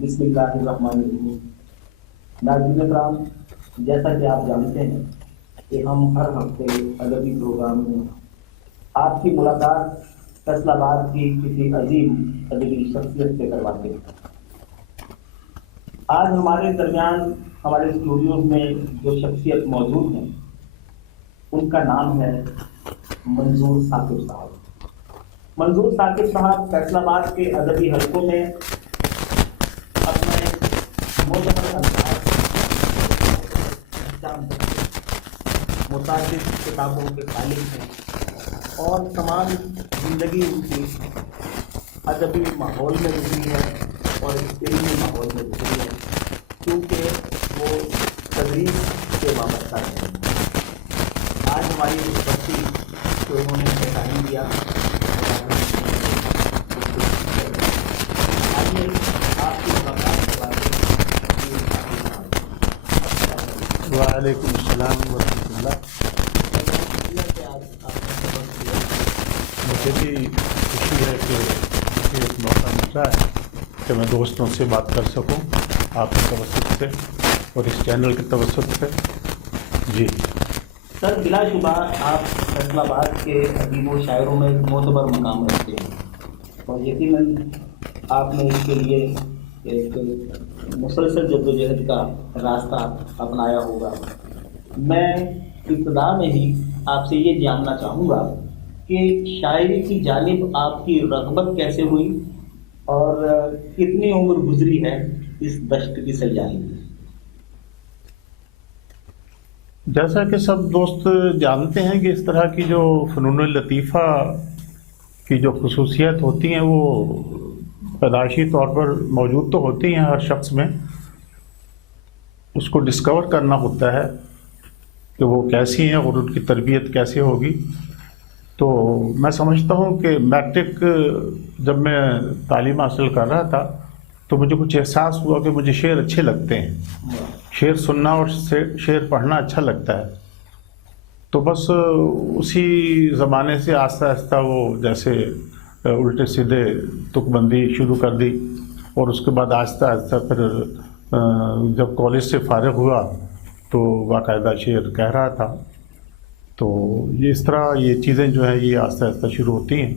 بسم اللہ الرحمن الرحیم۔ ناظرین کرام، جیسا کہ آپ جانتے ہیں کہ ہم ہر ہفتے ادبی پروگرام میں آپ کی ملاقات فیصل آباد کی کسی عظیم ادبی شخصیت سے کرواتے ہیں۔ آج ہمارے درمیان ہمارے اسٹوڈیوز میں جو شخصیت موجود ہیں ان کا نام ہے منظور ثاقب صاحب۔ منظور ثاقب صاحب فیصل آباد کے ادبی حلقوں میں اپنے معتبر انداز متعدد کتابوں کے خالق ہیں اور تمام زندگی ان کی ادبی ماحول میں گزری ہے اور علمی ماحول میں گزری ہے، کیونکہ وہ تدریس سے وابستہ ہیں۔ آج ہماری اس بستی کو انہوں نے ٹائم دیا۔ آئیے آپ کی ملاقات کرواتے ہیں۔ وعلیکم السلام ورحمۃ اللہ۔ مجھے بھی خوشی ہے کہ مجھے ایک موقع مل رہا ہے کہ میں دوستوں سے بات کر سکوں آپ کے توسط سے اور اس چینل کے توسط سے۔ جی سر، بلا شبہ آپ فیصل آباد کے ادیب و شاعروں میں معتبر مقام رکھتے ہیں اور یقیناً آپ نے اس کے لیے ایک مسلسل جدوجہد کا راستہ اپنایا ہوگا۔ میں ابتدا میں ہی آپ سے یہ جاننا چاہوں گا کہ شاعری کی جانب آپ کی رغبت کیسے ہوئی اور کتنی عمر گزری ہے اس دشت کی سیاحی میں؟ جیسا کہ سب دوست جانتے ہیں کہ اس طرح کی جو فنون لطیفہ کی جو خصوصیت ہوتی ہیں وہ پیدائشی طور پر موجود تو ہوتی ہیں ہر شخص میں، اس کو ڈسکور کرنا ہوتا ہے کہ وہ کیسی ہیں اور ان کی تربیت کیسے ہوگی۔ تو میں سمجھتا ہوں کہ میٹرک جب میں تعلیم حاصل کر رہا تھا تو مجھے کچھ احساس ہوا کہ مجھے شعر اچھے لگتے ہیں، شعر سننا اور شعر پڑھنا اچھا لگتا ہے۔ تو بس اسی زمانے سے آہستہ آہستہ وہ جیسے الٹے سیدھے تک بندی شروع کر دی، اور اس کے بعد آہستہ آہستہ پھر جب کالج سے فارغ ہوا تو باقاعدہ شعر کہہ رہا تھا۔ تو یہ اس طرح یہ چیزیں جو ہیں یہ آہستہ آہستہ شروع ہوتی ہیں،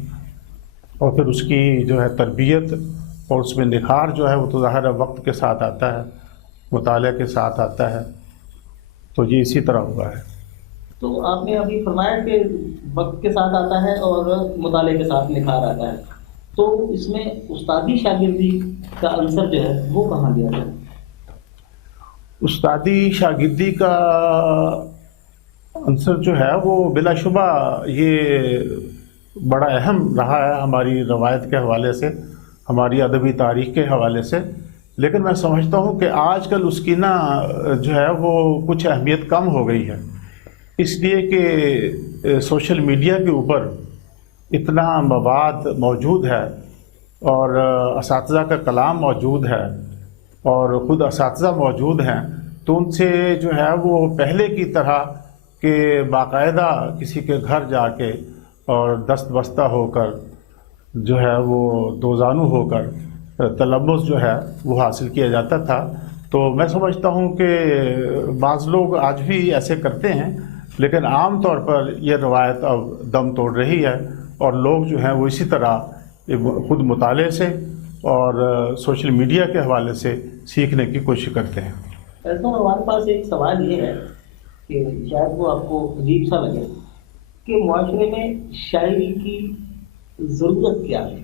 اور پھر اس کی جو ہے تربیت اور اس میں نکھار جو ہے وہ تو ظاہر ہے وقت کے ساتھ آتا ہے، مطالعے کے ساتھ آتا ہے۔ تو یہ اسی طرح ہوا ہے۔ تو آپ نے ابھی فرمایا کہ وقت کے ساتھ آتا ہے اور مطالعے کے ساتھ نکھار آتا ہے، تو اس میں استادی شاگردی کا عنصر جو ہے وہ کہاں گیا ہے؟ استادی شاگردی کا عنصر جو ہے وہ بلا شبہ یہ بڑا اہم رہا ہے ہماری روایت کے حوالے سے، ہماری ادبی تاریخ کے حوالے سے، لیکن میں سمجھتا ہوں کہ آج کل اس کی نا جو ہے وہ کچھ اہمیت کم ہو گئی ہے، اس لیے کہ سوشل میڈیا کے اوپر اتنا مواد موجود ہے اور اساتذہ کا کلام موجود ہے اور خود اساتذہ موجود ہیں، تو ان سے جو ہے وہ پہلے کی طرح کہ باقاعدہ کسی کے گھر جا کے اور دست بستہ ہو کر جو ہے وہ دوزانو ہو کر تلبس جو ہے وہ حاصل کیا جاتا تھا۔ تو میں سمجھتا ہوں کہ بعض لوگ آج بھی ایسے کرتے ہیں، لیکن عام طور پر یہ روایت اب دم توڑ رہی ہے اور لوگ جو ہیں وہ اسی طرح خود مطالعے سے اور سوشل میڈیا کے حوالے سے سیکھنے کی کوشش کرتے ہیں۔ ایسا ہمارے پاس ایک سوال یہ ہے کہ شاید وہ آپ کو عجیب سا لگے کہ معاشرے میں شاعری کی ضرورت کیا ہے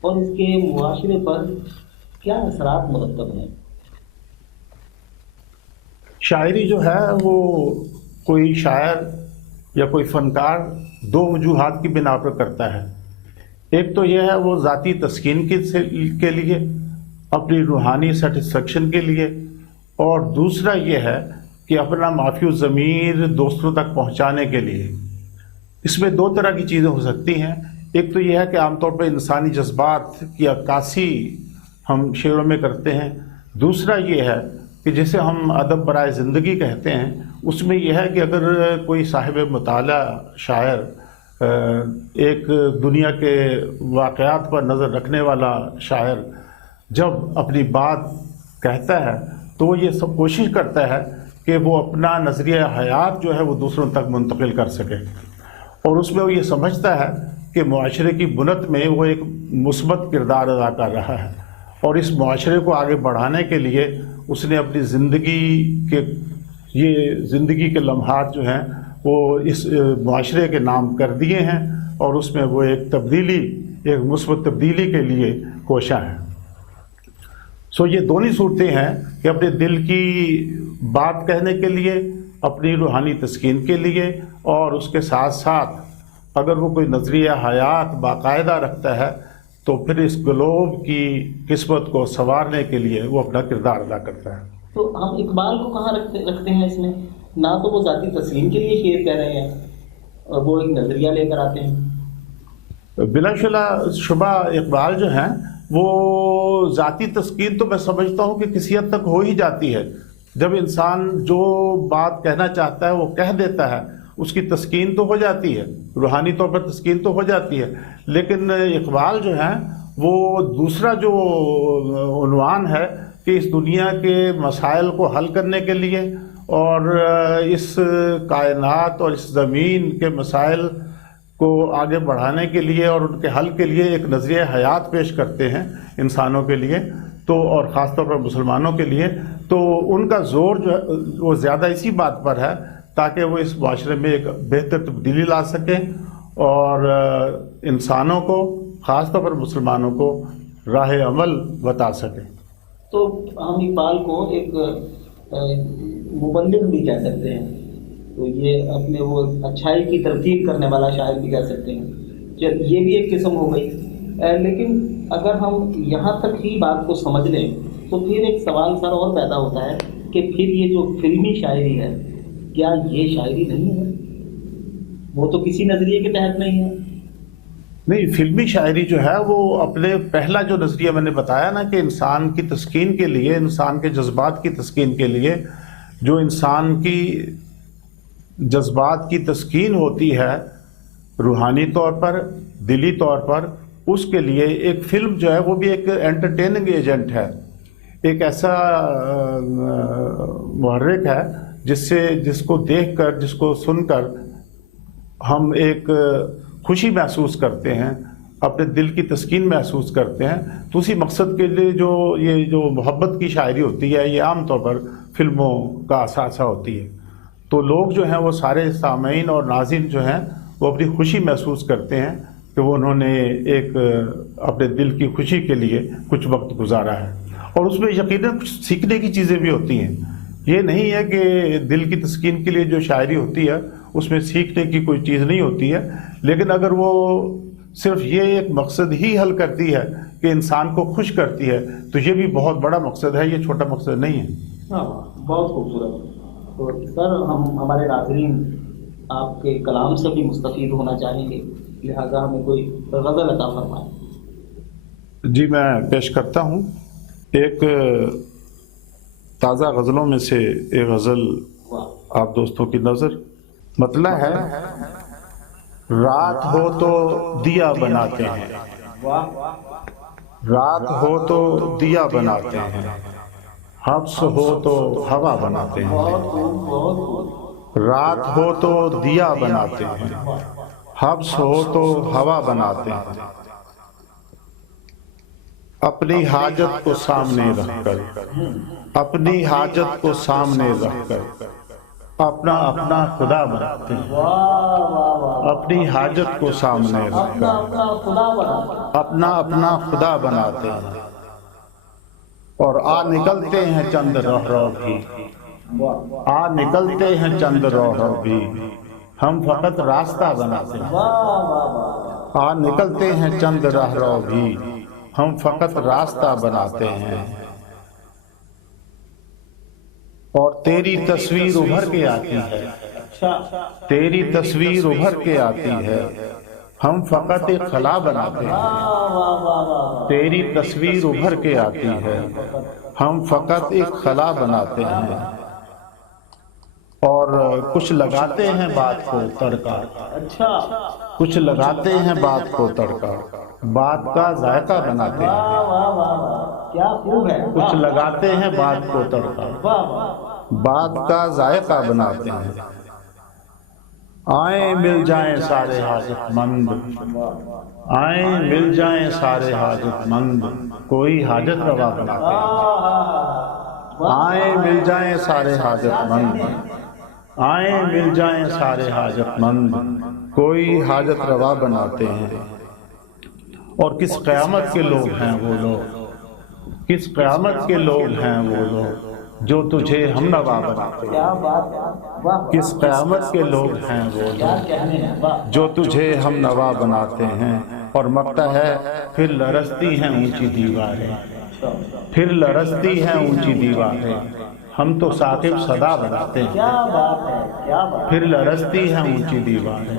اور اس کے معاشرے پر کیا اثرات مرتب ہیں؟ شاعری جو ہے وہ کوئی شاعر یا کوئی فنکار دو وجوہات کی بنا پر کرتا ہے۔ ایک تو یہ ہے وہ ذاتی تسکین کے لیے، اپنی روحانی سیٹسفیکشن کے لیے، اور دوسرا یہ ہے کہ اپنا مافی الضمیر دوستوں تک پہنچانے کے لیے۔ اس میں دو طرح کی چیزیں ہو سکتی ہیں۔ ایک تو یہ ہے کہ عام طور پر انسانی جذبات کی عکاسی ہم شعروں میں کرتے ہیں، دوسرا یہ ہے کہ جسے ہم ادب برائے زندگی کہتے ہیں، اس میں یہ ہے کہ اگر کوئی صاحب مطالعہ شاعر ایک دنیا کے واقعات پر نظر رکھنے والا شاعر جب اپنی بات کہتا ہے تو وہ یہ سب کوشش کرتا ہے کہ وہ اپنا نظریہ حیات جو ہے وہ دوسروں تک منتقل کر سکے، اور اس میں وہ یہ سمجھتا ہے کہ معاشرے کی بنت میں وہ ایک مثبت کردار ادا کر رہا ہے، اور اس معاشرے کو آگے بڑھانے کے لیے اس نے اپنی زندگی کے لمحات جو ہیں وہ اس معاشرے کے نام کر دیے ہیں، اور اس میں وہ ایک مثبت تبدیلی کے لیے کوشاں ہے۔ یہ دونوں صورتیں ہیں کہ اپنے دل کی بات کہنے کے لیے، اپنی روحانی تسکین کے لیے، اور اس کے ساتھ ساتھ اگر وہ کوئی نظریہ حیات باقاعدہ رکھتا ہے تو پھر اس گلوب کی قسمت کو سنوارنے کے لیے وہ اپنا کردار ادا کرتا ہے۔ تو ہم اقبال کو کہاں رکھتے ہیں اس میں؟ نہ تو وہ ذاتی تسلیم کے لیے شعر کہہ رہے ہیں اور وہ ایک نظریہ لے کر آتے ہیں۔ بلا شبہ اقبال جو ہیں وہ ذاتی تسکین تو میں سمجھتا ہوں کہ کسی حد تک ہو ہی جاتی ہے، جب انسان جو بات کہنا چاہتا ہے وہ کہہ دیتا ہے اس کی تسکین تو ہو جاتی ہے، روحانی طور پر تسکین تو ہو جاتی ہے، لیکن اقبال جو ہیں وہ دوسرا جو عنوان ہے کہ اس دنیا کے مسائل کو حل کرنے کے لیے اور اس کائنات اور اس زمین کے مسائل کو آگے بڑھانے کے لیے اور ان کے حل کے لیے ایک نظریہ حیات پیش کرتے ہیں انسانوں کے لیے، تو اور خاص طور پر مسلمانوں کے لیے، تو ان کا زور جو ہے وہ زیادہ اسی بات پر ہے تاکہ وہ اس معاشرے میں ایک بہتر تبدیلی لا سکیں اور انسانوں کو خاص طور پر مسلمانوں کو راہ عمل بتا سکیں۔ تو ہم اقبال کو ایک مبلغ بھی کہہ سکتے ہیں، تو یہ اپنے وہ اچھائی کی ترتیب کرنے والا شاعر بھی کہہ سکتے ہیں، یہ بھی ایک قسم ہو گئی۔ لیکن اگر ہم یہاں تک ہی بات کو سمجھ لیں تو پھر ایک سوال سر اور پیدا ہوتا ہے کہ پھر یہ جو فلمی شاعری ہے کیا یہ شاعری نہیں ہے؟ وہ تو کسی نظریے کے تحت نہیں ہے۔ نہیں، فلمی شاعری جو ہے وہ اپنے پہلا جو نظریہ میں نے بتایا نا کہ انسان کی تسکین کے لیے، انسان کے جذبات کی تسکین کے لیے، جو انسان کی جذبات کی تسکین ہوتی ہے روحانی طور پر، دلی طور پر، اس کے لیے ایک فلم جو ہے وہ بھی ایک انٹرٹیننگ ایجنٹ ہے، ایک ایسا محرک ہے جس کو دیکھ کر، جس کو سن کر ہم ایک خوشی محسوس کرتے ہیں، اپنے دل کی تسکین محسوس کرتے ہیں۔ تو اسی مقصد کے لیے یہ جو محبت کی شاعری ہوتی ہے یہ عام طور پر فلموں کا اثاثہ ہوتی ہے، تو لوگ جو ہیں وہ سارے سامعین اور ناظرین جو ہیں وہ اپنی خوشی محسوس کرتے ہیں کہ وہ انہوں نے ایک اپنے دل کی خوشی کے لیے کچھ وقت گزارا ہے، اور اس میں یقیناً کچھ سیکھنے کی چیزیں بھی ہوتی ہیں۔ یہ نہیں ہے کہ دل کی تسکین کے لیے جو شاعری ہوتی ہے اس میں سیکھنے کی کوئی چیز نہیں ہوتی ہے، لیکن اگر وہ صرف یہ ایک مقصد ہی حل کرتی ہے کہ انسان کو خوش کرتی ہے تو یہ بھی بہت بڑا مقصد ہے، یہ چھوٹا مقصد نہیں ہے۔ ہاں، بہت خوبصورت۔ تو سر ہمارے ناظرین آپ کے کلام سے بھی مستفید ہونا چاہیں گے، لہذا ہمیں کوئی غزل عطا فرمائیں۔ جی میں پیش کرتا ہوں ایک تازہ غزلوں میں سے ایک غزل آپ دوستوں کی نظر۔ مطلع ہے، رات ہو تو دیا بناتے ہیں، رات ہو تو دیا بناتے ہیں، حبس ہو تو ہوا بناتے ہیں، رات ہو تو دیا بناتے ہیں، حبس ہو تو ہوا بناتے ہیں، اپنی حاجت کو سامنے رکھ کر، اپنی حاجت کو سامنے رکھ کر اپنا اپنا خدا بناتے ہیں، اپنی حاجت کو سامنے رکھ کر اپنا اپنا خدا بناتے ہیں، اور آ نکلتے ہیں چند رو بھی، آ نکلتے ہیں چند رو بھی، ہم فقط راستہ بناتے ہیں، آ نکلتے ہیں چند رو بھی، ہم فقط راستہ بناتے ہیں، اور تیری تصویر ابھر کے آتی ہے، تیری تصویر ابھر کے آتی ہے، ہم فقط ایک خلا بناتے ہیں، تیری تصویر ابھر کے آتی ہے، ہم فقط ایک خلا بناتے ہیں، اور کچھ لگاتے ہیں بات کو تڑکا، کچھ لگاتے ہیں بات کو تڑکا، بات کا ذائقہ بناتے ہیں، واہ واہ واہ واہ، کیا خوب ہے، کچھ لگاتے ہیں بات کو تڑکا، واہ واہ، بات کا ذائقہ بناتے ہیں، آئیں مل جائیں سارے حاجت مند، آئیں مل جائیں سارے حاجت مند، کوئی حاجت روا بناتے ہیں، آئیں مل جائیں سارے حاجت مند، آئیں مل جائیں سارے حاجت مند، کوئی حاجت روا بناتے ہیں۔ اور کس قیامت کے لوگ ہیں وہ لوگ، کس قیامت کے لوگ ہیں وہ لوگ جو تجھے ہم نوا بناتے ہیں، کیا بات ہے، واہ، کس قیامت کے لوگ ہیں وہ کیا لوگ کہنے ہیں، واہ، جو تجھے ہم نوا بناتے ہیں۔ اور مکتا ہے پھر لرزتی ہیں اونچی دیواریں، پھر لرزتی ہیں اونچی دیواریں، ہم تو ثاقب صدا بناتے ہیں، کیا بات ہے، کیا بات ہے، پھر لرزتی ہیں اونچی دیواریں،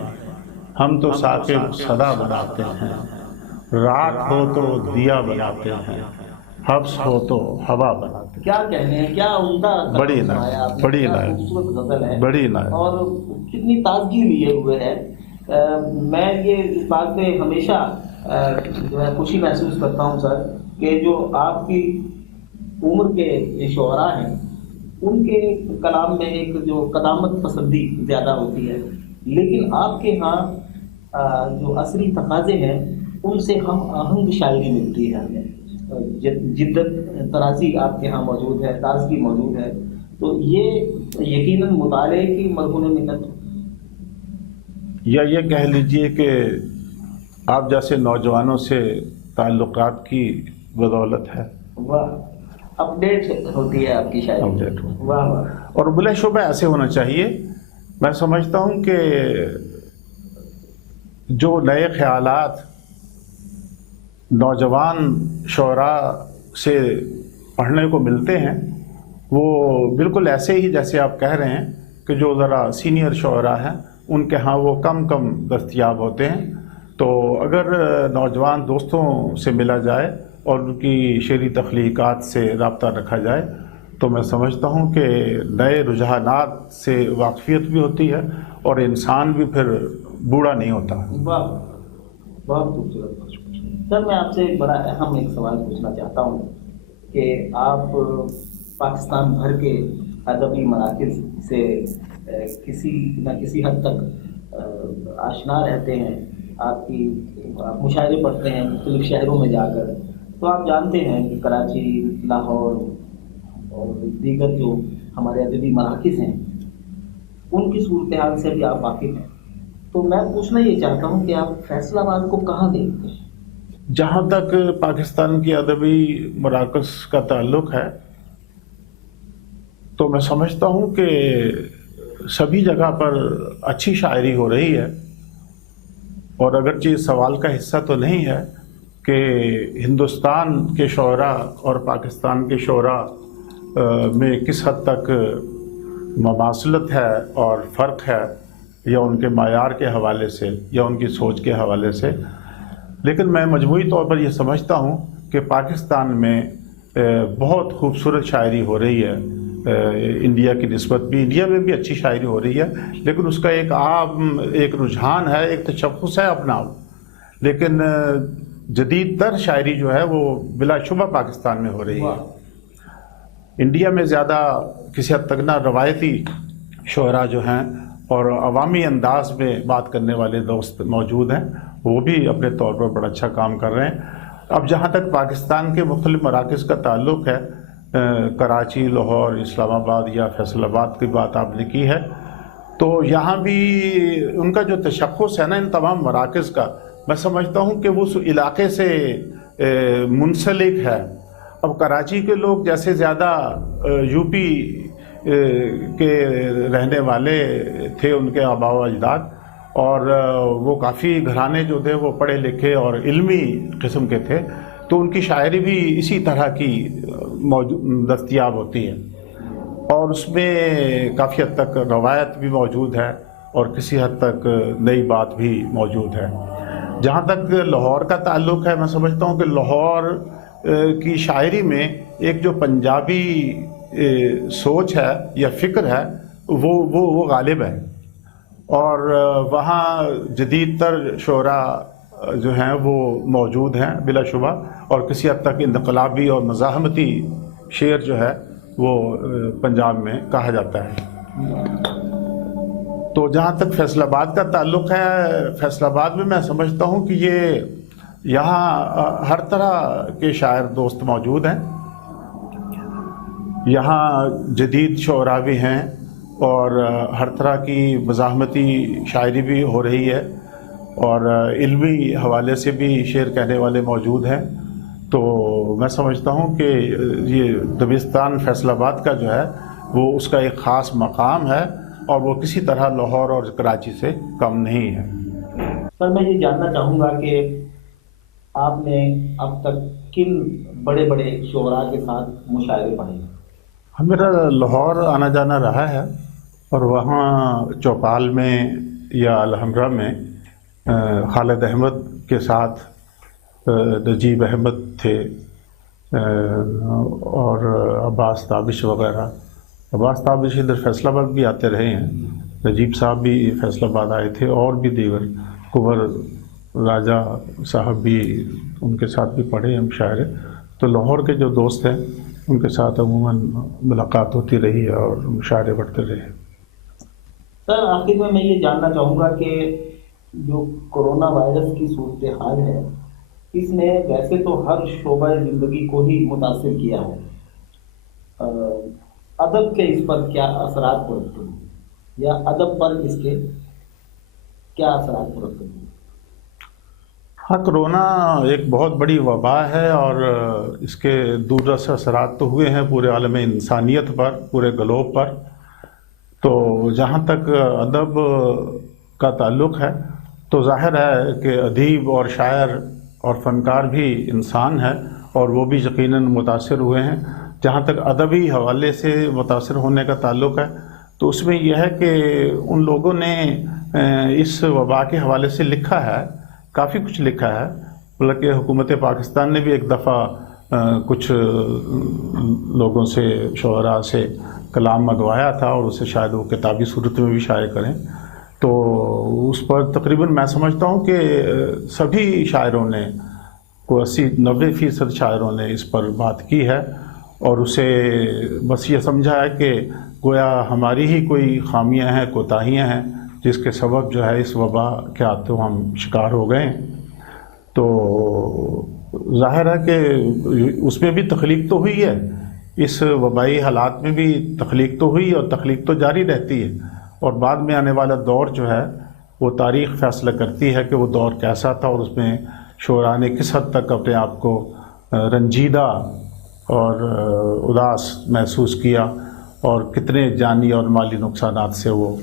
ہم تو ثاقب صدا بناتے ہیں، رات ہو تو دیا بناتے ہیں، حبس ہو تو ہوا بناتے ہیں۔ کیا کہنے ہیں، کیا عمدہ بڑی کلام نائب، سنایا آپ نے، بڑی کیا نائب، خوبصورت غزل ہے، بڑی نائب۔ اور کتنی تازگی لیے ہوئے ہے۔ میں یہ اس بات پہ ہمیشہ جو ہے خوشی محسوس کرتا ہوں سر، کہ جو آپ کی عمر کے یہ شعراء ہیں ان کے کلام میں ایک جو قدامت پسندی زیادہ ہوتی ہے، لیکن آپ کے ہاں جو عصری تقاضے ہیں ان سے ہم آہنگ شاعری ملتی ہے ہمیں، جدت طرازی آپ کے ہاں موجود ہے، تازگی موجود ہے، تو یہ یقیناً مطالعے کی مرہون منت۔ یا یہ کہہ لیجئے کہ آپ جیسے نوجوانوں سے تعلقات کی بدولت ہے، واہ، اپڈیٹ ہوتی ہے آپ کی شاعری، اپڈیٹ ہو، واہ واہ، اور بلا شبہ ایسے ہونا چاہیے۔ میں سمجھتا ہوں کہ جو نئے خیالات نوجوان شعراء سے پڑھنے کو ملتے ہیں وہ بالکل ایسے ہی جیسے آپ کہہ رہے ہیں کہ جو ذرا سینئر شعراء ہیں ان کے ہاں وہ کم دستیاب ہوتے ہیں۔ تو اگر نوجوان دوستوں سے ملا جائے اور ان کی شعری تخلیقات سے رابطہ رکھا جائے تو میں سمجھتا ہوں کہ نئے رجحانات سے واقفیت بھی ہوتی ہے اور انسان بھی پھر بوڑھا نہیں ہوتا۔ واہ، بہت خوبصورت۔ سر میں آپ سے بڑا اہم ایک سوال پوچھنا چاہتا ہوں کہ آپ پاکستان بھر کے ادبی مراکز سے کسی نہ کسی حد تک آشنا رہتے ہیں، آپ مشاعرے پڑھتے ہیں مختلف شہروں میں جا کر، تو آپ جانتے ہیں کہ کراچی، لاہور اور دیگر جو ہمارے ادبی مراکز ہیں ان کی صورتحال سے بھی آپ واقف ہیں، تو میں پوچھنا یہ چاہتا ہوں کہ آپ فیصل آباد کو کہاں دیکھتے ہیں؟ جہاں تک پاکستان کی ادبی مراکز کا تعلق ہے تو میں سمجھتا ہوں کہ سبھی جگہ پر اچھی شاعری ہو رہی ہے، اور اگرچہ اس سوال کا حصہ تو نہیں ہے کہ ہندوستان کے شعراء اور پاکستان کے شعراء میں کس حد تک مماثلت ہے اور فرق ہے، یا ان کے معیار کے حوالے سے یا ان کی سوچ کے حوالے سے، لیکن میں مجموعی طور پر یہ سمجھتا ہوں کہ پاکستان میں بہت خوبصورت شاعری ہو رہی ہے، انڈیا کی نسبت بھی، انڈیا میں بھی اچھی شاعری ہو رہی ہے، لیکن اس کا ایک عام ایک رجحان ہے، ایک تشخص ہے اپنا، لیکن جدید تر شاعری جو ہے وہ بلا شبہ پاکستان میں ہو رہی ہے۔ انڈیا میں زیادہ کسی حد تک نہ روایتی شعراء جو ہیں اور عوامی انداز میں بات کرنے والے دوست موجود ہیں، وہ بھی اپنے طور پر بڑا اچھا کام کر رہے ہیں۔ اب جہاں تک پاکستان کے مختلف مراکز کا تعلق ہے، کراچی، لاہور، اسلام آباد یا فیصل آباد کی بات آپ نے کی ہے، تو یہاں بھی ان کا جو تشخص ہے نا ان تمام مراکز کا، میں سمجھتا ہوں کہ وہ اس علاقے سے منسلک ہے۔ اب کراچی کے لوگ جیسے زیادہ یو پی کے رہنے والے تھے ان کے آباء و اجداد، اور وہ کافی گھرانے جو تھے وہ پڑھے لکھے اور علمی قسم کے تھے، تو ان کی شاعری بھی اسی طرح کی دستیاب ہوتی ہے، اور اس میں کافی حد تک روایت بھی موجود ہے اور کسی حد تک نئی بات بھی موجود ہے۔ جہاں تک لاہور کا تعلق ہے، میں سمجھتا ہوں کہ لاہور کی شاعری میں ایک جو پنجابی سوچ ہے یا فکر ہے وہ غالب ہے، اور وہاں جدید تر شعراء جو ہیں وہ موجود ہیں بلا شبہ، اور کسی حد تک انقلابی اور مزاحمتی شعر جو ہے وہ پنجاب میں کہا جاتا ہے۔ تو جہاں تک فیصل آباد کا تعلق ہے، فیصل آباد میں میں سمجھتا ہوں کہ یہاں ہر طرح کے شاعر دوست موجود ہیں۔ یہاں جدید شعراء بھی ہیں اور ہر طرح کی مزاحمتی شاعری بھی ہو رہی ہے، اور علمی حوالے سے بھی شعر کہنے والے موجود ہیں۔ تو میں سمجھتا ہوں کہ یہ دبستان فیصل آباد کا جو ہے وہ اس کا ایک خاص مقام ہے، اور وہ کسی طرح لاہور اور کراچی سے کم نہیں ہے۔ سر میں یہ جاننا چاہوں گا کہ آپ نے اب تک کن بڑے بڑے شعراء کے ساتھ مشاعرے پڑھے ہیں؟ میرا لاہور آنا جانا رہا ہے، اور وہاں چوپال میں یا الحمرا میں خالد احمد کے ساتھ نجیب احمد تھے، اور عباس تابش وغیرہ۔ عباس تابش ادھر فیصل آباد بھی آتے رہے ہیں، نجیب صاحب بھی فیصل آباد آئے تھے، اور بھی دیگر کبر راجہ صاحب بھی، ان کے ساتھ بھی پڑھے ہم مشاعرے۔ تو لاہور کے جو دوست ہیں ان کے ساتھ عموماً ملاقات ہوتی رہی ہے اور مشاعرے بڑھتے رہے۔ سر آخر میں یہ جاننا چاہوں گا کہ جو کرونا وائرس کی صورتحال ہے، اس نے ویسے تو ہر شعبہ زندگی کو ہی متاثر کیا ہے، ادب کے اس پر کیا اثرات پڑتے ہیں، یا ادب پر اس کے کیا اثرات پڑتے ہیں؟ ہاں، کرونا ایک بہت بڑی وبا ہے، اور اس کے دور رس اثرات تو ہوئے ہیں پورے عالم انسانیت پر، پورے گلوب پر۔ تو جہاں تک ادب کا تعلق ہے تو ظاہر ہے کہ ادیب اور شاعر اور فنکار بھی انسان ہے، اور وہ بھی یقیناً متاثر ہوئے ہیں۔ جہاں تک ادبی حوالے سے متاثر ہونے کا تعلق ہے تو اس میں یہ ہے کہ ان لوگوں نے اس وبا کے حوالے سے لکھا ہے، کافی کچھ لکھا ہے، بلکہ حکومت پاکستان نے بھی ایک دفعہ کچھ لوگوں سے، شعراء سے کلام منگوایا تھا، اور اسے شاید وہ کتابی صورت میں بھی شائع کریں۔ تو اس پر تقریباً میں سمجھتا ہوں کہ سبھی شاعروں نے، کو 80-90% شاعروں نے اس پر بات کی ہے، اور اسے بس یہ سمجھا ہے کہ گویا ہماری ہی کوئی خامیاں ہیں، کوتاہیاں ہیں، جس کے سبب جو ہے اس وبا کے ہاتھوں ہم شکار ہو گئے ہیں۔ تو ظاہر ہے کہ اس میں بھی تخلیق تو ہوئی ہے، اس وبائی حالات میں بھی تخلیق تو ہوئی، اور تخلیق تو جاری رہتی ہے، اور بعد میں آنے والا دور جو ہے وہ تاریخ فیصلہ کرتی ہے کہ وہ دور کیسا تھا، اور اس میں شعراء نے کس حد تک اپنے آپ کو رنجیدہ اور اداس محسوس کیا، اور کتنے جانی اور مالی نقصانات سے وہ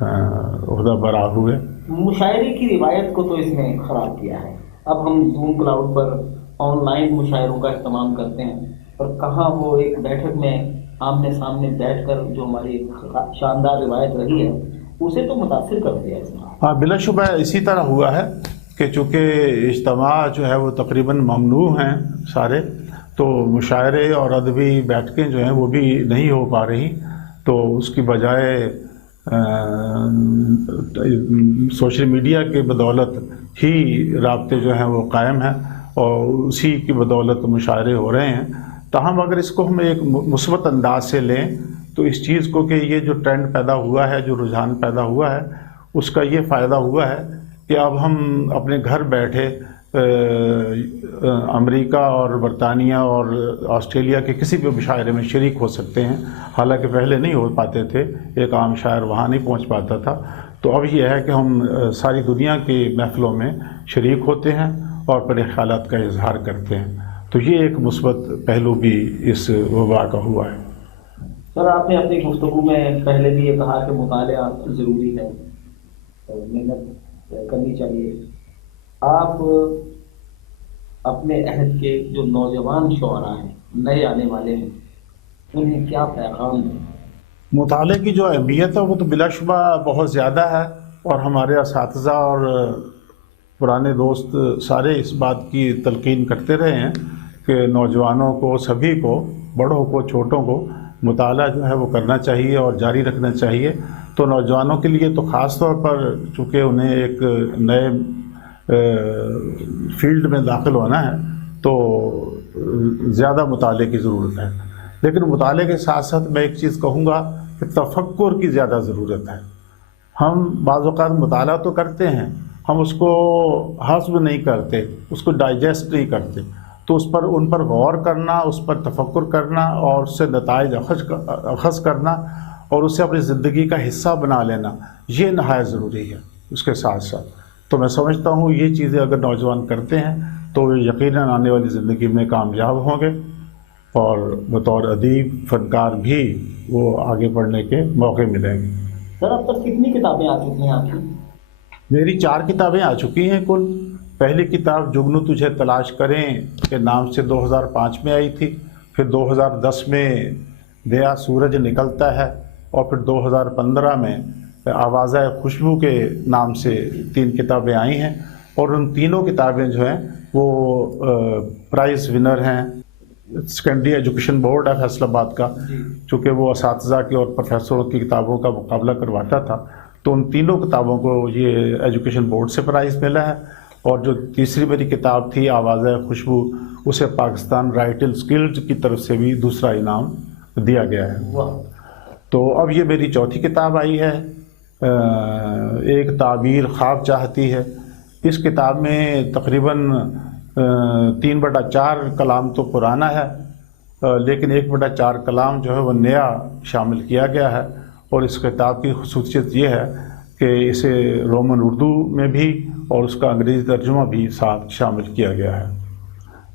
عہدہ برا ہوئے۔ مشاعرے کی روایت کو تو اس نے خراب کیا ہے۔ اب ہم zoom cloud per on line مشاعروں کا اہتمام کرتے ہیں، اور کہاں وہ ایک بیٹھک میں آمنے سامنے بیٹھ کر جو ہماری شاندار روایت رہی ہے اسے تو متاثر کر دیا اس نے۔ ہاں، بلا شبہ اسی طرح ہوا ہے کہ چونکہ اجتماع جو ہے وہ تقریباً ممنوع ہیں سارے، تو مشاعرے اور ادبی بیٹھکیں جو ہیں وہ بھی نہیں ہو پا رہی، تو اس کی بجائے سوشل میڈیا کے بدولت ہی رابطے جو ہیں وہ قائم ہیں، اور اسی کی بدولت مشاعرے ہو رہے ہیں۔ تاہم اگر اس کو ہم ایک مثبت انداز سے لیں تو اس چیز کو کہ یہ جو ٹرینڈ پیدا ہوا ہے، جو رجحان پیدا ہوا ہے، اس کا یہ فائدہ ہوا ہے کہ اب ہم اپنے گھر بیٹھے امریکہ اور برطانیہ اور آسٹریلیا کے کسی بھی مشاعرے میں شریک ہو سکتے ہیں، حالانکہ پہلے نہیں ہو پاتے تھے، ایک عام شاعر وہاں نہیں پہنچ پاتا تھا۔ تو اب یہ ہے کہ ہم ساری دنیا کی محفلوں میں شریک ہوتے ہیں اور اپنے خیالات کا اظہار کرتے ہیں، تو یہ ایک مثبت پہلو بھی اس وبا کا ہوا ہے۔ سر آپ نے اپنی گفتگو میں پہلے بھی یہ کہا کہ مطالعہ ضروری ہے، محنت کرنی چاہیے۔ آپ اپنے عہد کے جو نوجوان شعراء ہیں، نئے آنے والے ہیں، انہیں کیا پیغام دیں؟ مطالعے کی جو اہمیت ہے وہ تو بلا شبہ بہت زیادہ ہے، اور ہمارے اساتذہ اور پرانے دوست سارے اس بات کی تلقین کرتے رہے ہیں کہ نوجوانوں کو، سبھی کو، بڑوں کو، چھوٹوں کو مطالعہ جو ہے وہ کرنا چاہیے اور جاری رکھنا چاہیے۔ تو نوجوانوں کے لیے تو خاص طور پر، چونکہ انہیں ایک نئے فیلڈ میں داخل ہونا ہے تو زیادہ مطالعے کی ضرورت ہے، لیکن مطالعے کے ساتھ ساتھ میں ایک چیز کہوں گا کہ تفکر کی زیادہ ضرورت ہے۔ ہم بعض اوقات مطالعہ تو کرتے ہیں، ہم اس کو ہضم نہیں کرتے، اس کو ڈائجسٹ نہیں کرتے، تو ان پر غور کرنا، اس پر تفکر کرنا اور اس سے نتائج اخذ کرنا اور اسے اپنی زندگی کا حصہ بنا لینا، یہ نہایت ضروری ہے۔ اس کے ساتھ ساتھ تو میں سمجھتا ہوں یہ چیزیں اگر نوجوان کرتے ہیں تو یقیناً آنے والی زندگی میں کامیاب ہوں گے اور بطور ادیب فنکار بھی وہ آگے بڑھنے کے موقع ملیں گے۔ سر اب تک کتنی کتابیں آ چکی ہیں آپ کی؟ میری 4 کتابیں آ چکی ہیں کل۔ پہلی کتاب جگنو تجھے تلاش کریں کے نام سے 2005 میں آئی تھی، پھر 2010 میں دیا سورج نکلتا ہے، اور پھر 2015 میں آوازہ خوشبو کے نام سے 3 کتابیں آئی ہیں، اور ان تینوں کتابیں جو ہیں وہ پرائز ونر ہیں سیکنڈری ایجوکیشن بورڈ ہے فیصل آباد کا، چونکہ وہ اساتذہ کی اور پروفیسروں کی کتابوں کا مقابلہ کرواتا تھا، تو ان تینوں کتابوں کو یہ ایجوکیشن بورڈ سے پرائز ملا ہے، اور جو تیسری میری کتاب تھی آوازہ خوشبو، اسے پاکستان رائٹل سکلز کی طرف سے بھی دوسرا انعام دیا گیا ہے۔ تو اب یہ میری 4تھی کتاب آئی ہے، ایک تعبیر خواب چاہتی ہے۔ اس کتاب میں تقریباً 3/4 کلام تو پرانا ہے، لیکن 1/4 کلام جو ہے وہ نیا شامل کیا گیا ہے، اور اس کتاب کی خصوصیت یہ ہے کہ اسے رومن اردو میں بھی اور اس کا انگریزی ترجمہ بھی ساتھ شامل کیا گیا ہے۔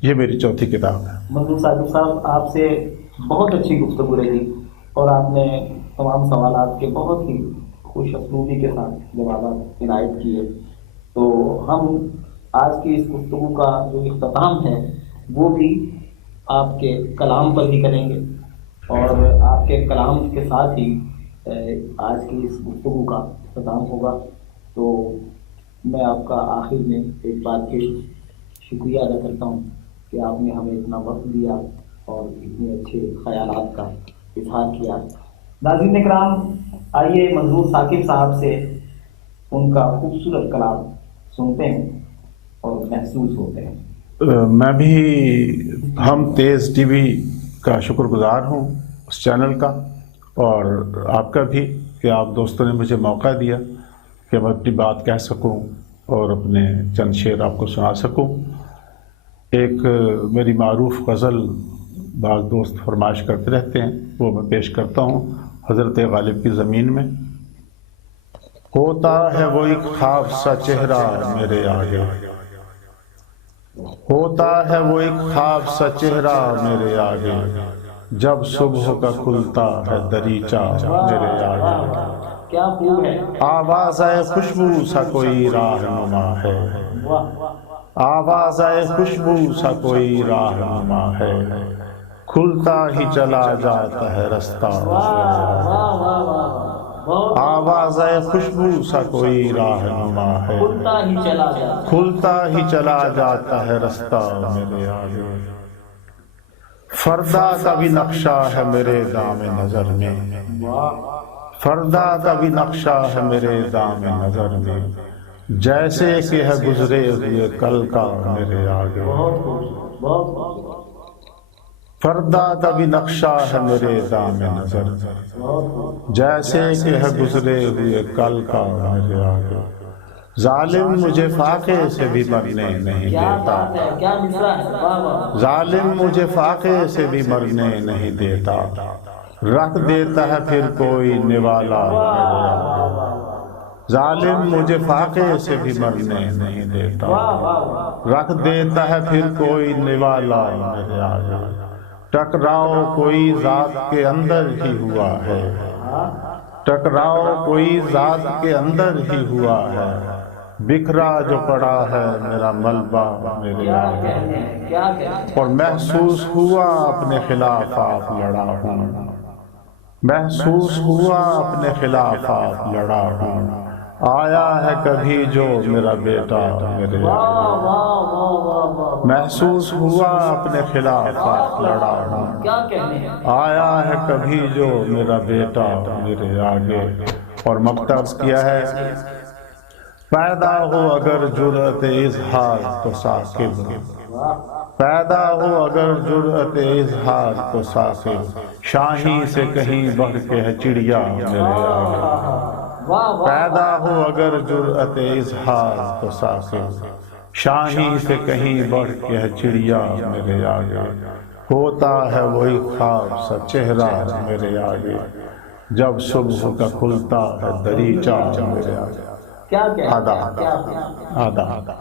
یہ میری 4تھی کتاب ہے۔ منظور صادق صاحب، آپ سے بہت اچھی گفتگو رہی اور آپ نے تمام سوالات کے بہت ہی خوش اسلوبی کے ساتھ جوابات عنایت کیے، تو ہم آج کی اس گفتگو کا جو اختتام ہے وہ بھی آپ کے کلام پر ہی کریں گے، اور آپ کے کلام کے ساتھ ہی آج کی اس گفتگو کا اختتام ہوگا۔ تو میں آپ کا آخر میں ایک بار پھر شکریہ ادا کرتا ہوں کہ آپ نے ہمیں اتنا وقت دیا اور اتنے اچھے خیالات کا اظہار کیا۔ ناظرین اکرام، آئیے منظور ثاقب صاحب سے ان کا خوبصورت کلام سنتے ہیں اور محسوس ہوتے ہیں۔ میں بھی ہم تیز ٹی وی کا شکر گزار ہوں، اس چینل کا، اور آپ کا بھی کہ آپ دوستوں نے مجھے موقع دیا کہ میں اپنی بات کہہ سکوں اور اپنے چند شعر آپ کو سنا سکوں۔ ایک میری معروف غزل بعض دوست فرمائش کرتے رہتے ہیں، وہ میں پیش کرتا ہوں حضرت غالب کی زمین میں۔ ہوتا ہے وہ ایک خواب سا چہرہ میرے آگے، ہوتا ہے وہ ایک خواب سا چہرہ میرے آگے، جب صبح کا کھلتا ہے دریچہ میرے آگے، کیا خوب ہے، آواز خوشبو سا کوئی راہنما ہے، آواز خوشبو سا کوئی راہنما ہے، کھلتا ہی چلا جاتا ہے رستہ میرے آگے، آواز خوشبو سا کوئی راہنما ہے، کھلتا ہی چلا جاتا ہے رستہ میرے آگے، فردا کا بھی نقشہ ہے میرے دام نظر میں، فردا کا بھی نقشہ ہے میرے دام نظر میں، جیسے کہ ہے گزرے ہوئے کل کا میرے آگے، فردا کا بھی نقشہ ہے میرے دام نظر میں، جیسے کہ ہے گزرے ہوئے کل کا میرے آگے، ظالم مجھے فاقے سے بھی مرنے نہیں دیتا، ظالم مجھے فاقے سے بھی مرنے نہیں دیتا، رکھ دیتا ہے پھر کوئی نوالا میرے آگے، ظالم مجھے فاقے سے بھی مرنے نہیں دیتا، رکھ دیتا ہے پھر کوئی نوالا میرے آگے، ٹکراؤ کوئی ذات کے اندر ہی ہوا ہے، ٹکراؤ کوئی ذات کے اندر ہی ہوا ہے، بکھرا جو پڑا ہے میرا ملبہ میرے آگے، اور محسوس ہوا اپنے خلاف آپ لڑا ہوں، محسوس ہوا اپنے خلاف آپ لڑا ہوں، آیا ہے کبھی جو میرا بیٹا میرے آگے، محسوس ہوا اپنے خلاف آپ لڑا ہوں، آیا ہے کبھی جو میرا بیٹا میرے آگے، اور مقتبس کیا ہے پیدا ہو اگر جرأت اظہار تو ثاقب، واہ پیدا ہو اگر جرأت اظہار تو ثاقب، شاہی سے کہیں بڑھ کے ہے چڑیا میرے آگے، واہ واہ، پیدا ہو اگر جرأت اظہار تو ثاقب، شاہی سے کہیں بڑھ کے ہے چڑیا میرے آگے، ہوتا ہے وہی خواب سا چہرہ میرے آگے، جب صبح کا کھلتا ہے دریچہ میرے آگے۔ کیا کہتے آدھا ہیں، کیا آدھا